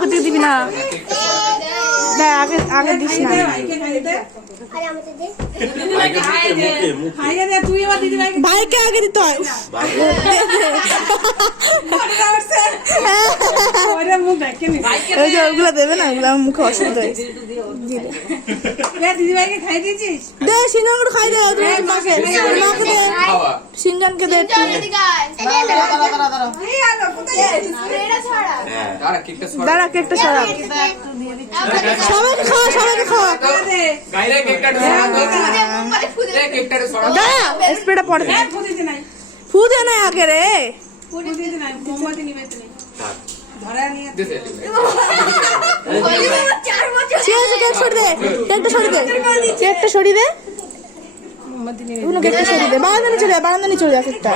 মুখে দিয়ে দিবি না, আগে আগে দিস না। ভাইকে আগে দিতে হয়। ওই যে ওগুলো দেবে না, ওগুলো আমার মুখে অসুবিধা হয়েছে। দে সিনজনকে খাই দে, মাকে মাকে দে, সিনজনকে দে। দাঁড়া কেকটা সরা, সবাইকে খাওয়া, সবাইকে খাওয়া। দাঁড়া স্প্রেটা পড়ে ফু দে না আগে রে। কেকটা সরিয়ে দে, কেকটা সরিয়ে দে, বারান্দানি চলে যা, কেকটা।